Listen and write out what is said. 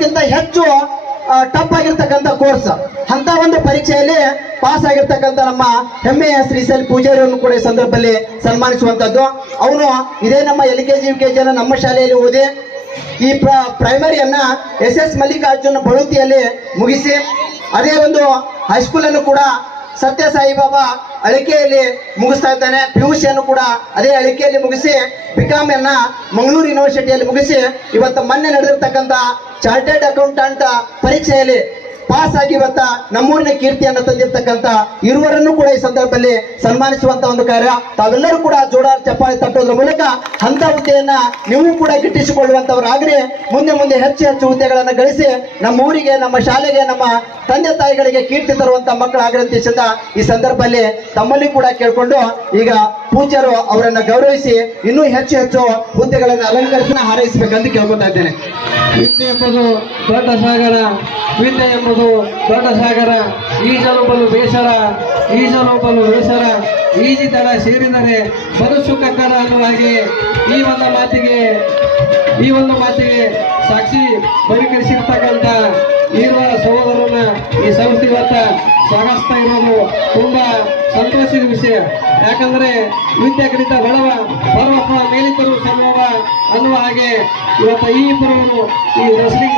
ಗಿಂತ ಹೆಚ್ಚು ಟಫ್ ಆಗಿರ್ತಕ್ಕಂಥ ಕೋರ್ಸ್ ಅಂತ ಒಂದು ಪರೀಕ್ಷೆಯಲ್ಲಿ ಪಾಸ್ ಆಗಿರ್ತಕ್ಕಂಥ ನಮ್ಮ ಹೆಮ್ಮೆಯ ಶ್ರೀಶೈಲ್ ಪೂಜಾರಿಯನ್ನು ಕೂಡ ಈ ಸಂದರ್ಭದಲ್ಲಿ ಸನ್ಮಾನಿಸುವಂತದ್ದು. ಅವನು ಇದೇ ನಮ್ಮ LKG UKG ನಮ್ಮ ಶಾಲೆಯಲ್ಲಿ ಓದಿ ಈ ಪ್ರೈಮರಿಯನ್ನ SS ಮಲ್ಲಿಕಾರ್ಜುನ ಬಳುತಿಯಲ್ಲಿ ಮುಗಿಸಿ ಅದೇ ಒಂದು ಹೈಸ್ಕೂಲ್ ಅನ್ನು ಕೂಡ ಸತ್ಯ ಸಾಯಿಬಾಬಾ ಅಳಿಕೆಯಲ್ಲಿ ಮುಗಿಸ್ತಾ ಇದ್ದಾನೆ. PUC ಅನ್ನು ಕೂಡ ಅದೇ ಅಳಿಕೆಯಲ್ಲಿ ಮುಗಿಸಿ BCom ಅನ್ನ ಮಂಗಳೂರು ಯೂನಿವರ್ಸಿಟಿಯಲ್ಲಿ ಮುಗಿಸಿ ಇವತ್ತು ಮೊನ್ನೆ ನಡೆದಿರ್ತಕ್ಕಂಥ ಚಾರ್ಟೆಡ್ ಅಕೌಂಟೆಂಟ್ ಪರೀಕ್ಷೆಯಲ್ಲಿ ಪಾಸ್ ಆಗಿ ಇವತ್ತ ನಮ್ಮೂರಿನ ಕೀರ್ತಿಯನ್ನು ತಂದಿರ್ತಕ್ಕಂಥ ಇರುವರನ್ನು ಕೂಡ ಈ ಸಂದರ್ಭದಲ್ಲಿ ಸನ್ಮಾನಿಸುವಂತ ಒಂದು ಕಾರ್ಯ. ತಾವೆಲ್ಲರೂ ಕೂಡ ಜೋಡಾರ್ ಚಪ್ಪಾಳೆ ತಟ್ಟೋದ್ರ ಮೂಲಕ ಅಂತ ಹುದ್ದೆಯನ್ನ ನೀವು ಕೂಡ ಗಿಟ್ಟಿಸಿಕೊಳ್ಳುವಂತವರಾಗ್ರಿ. ಮುಂದೆ ಮುಂದೆ ಹೆಚ್ಚು ಹೆಚ್ಚು ಹುದ್ದೆಗಳನ್ನು ಗಳಿಸಿ ನಮ್ಮ ಊರಿಗೆ, ನಮ್ಮ ಶಾಲೆಗೆ, ನಮ್ಮ ತಂದೆ ತಾಯಿಗಳಿಗೆ ಕೀರ್ತಿ ತರುವಂತ ಮಕ್ಕಳಾಗ್ರಿ ಅಂತ ಈ ಸಂದರ್ಭದಲ್ಲಿ ತಮ್ಮಲ್ಲಿ ಕೂಡ ಕೇಳ್ಕೊಂಡು ಈಗ ಪೂಜ್ಯರು ಅವರನ್ನ ಗೌರವಿಸಿ ಇನ್ನೂ ಹೆಚ್ಚು ಹೆಚ್ಚು ಹುದ್ದೆಗಳನ್ನು ಅಲಂಕರಿಸಿ ಹಾರೈಸಬೇಕಂತ ಕೇಳ್ಕೊತಾ ಇದ್ದೇನೆ. ವಿದ್ಯೆ ಎಂಬುದು ದೊಡ್ಡ ಸಾಗರ, ವಿದ್ಯೆ ಎಂಬುದು ದೊಡ್ಡ ಸಾಗರ, ಈಜಲೊಬ್ಬಲು ಬೇಸರ, ಈಜಲೊಬ್ಬಲು ಬೇಸರ, ಈಜಿದಳ ಸೇರಿದರೆ ಮನಸ್ಸು ಕಕ್ಕರ ಅನ್ನುವ ಹಾಗೆ ಈ ಒಂದು ಮಾತಿಗೆ ಸಾಕ್ಷಿ ಬಹಿಕರಿಸಿರ್ತಕ್ಕಂಥ ಈರುವ ಸಹೋದರನ ಈ ಸಂಸ್ಥೆ ಇವತ್ತ ಸ್ವಾಗತಿಸ್ತಾ ಇರೋದು ತುಂಬಾ ಸಂತೋಷದ ವಿಷಯ. ಯಾಕಂದ್ರೆ ವಿದ್ಯೆ ಕಲಿತ ಬಡವ ಪರ್ವತ ಮೇಲಿದ್ದರೂ ಸಮೂಹ ಅನ್ನುವ ಹಾಗೆ ಇವತ್ತ ಈ ಪರ್ವನು ಈ ರೆಸ್ಲಿಂಗ್